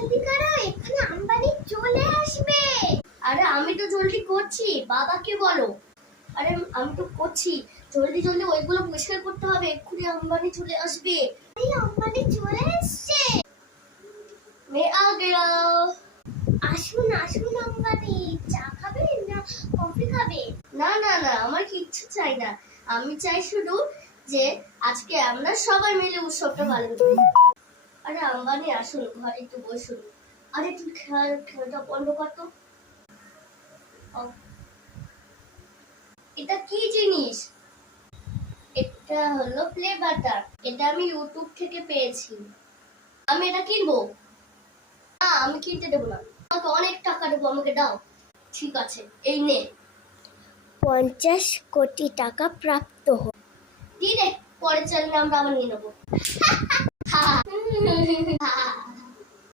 জলদি করো, এখানে আম্বানি চলে আসবে। আরে আমি তো জলদি করছি, বাবাকে বলো। আরে আমি তো করছি, জলদি জলদি ওইগুলো পরিষ্কার করতে হবে, এক্ষুনি আম্বানি চলে আসবে। এই আম্বানি চলে এসেছে। মে আ গয়া। আসুন আসুন আম্বানি, চা খাবেন না কফি খাবেন? না না না, আমার কিচ্ছু চাই না। আমি চাই শুধু যে আজকে আমরা সবাই মিলে উৎসবটা পালন করি। আরে আম্বানি আসুন, ঘরে একটু বসুন। আরে তুই খেলটা বন্ধ কর তো। এটা কি জিনিস? এটা হলো প্লে বাটার। এটা আমি ইউটিউব থেকে পেয়েছি। আমি এটা কিনবো? না, আমি কিনতে দেবো না। আমাকে অনেক টাকা দেবো, আমাকে দাও। ঠিক আছে, এই নে। 50 কোটি টাকা প্রাপ্ত হল। দিয়ে দে, পরে চাইলে আমরা আবার নিয়ে নেবো।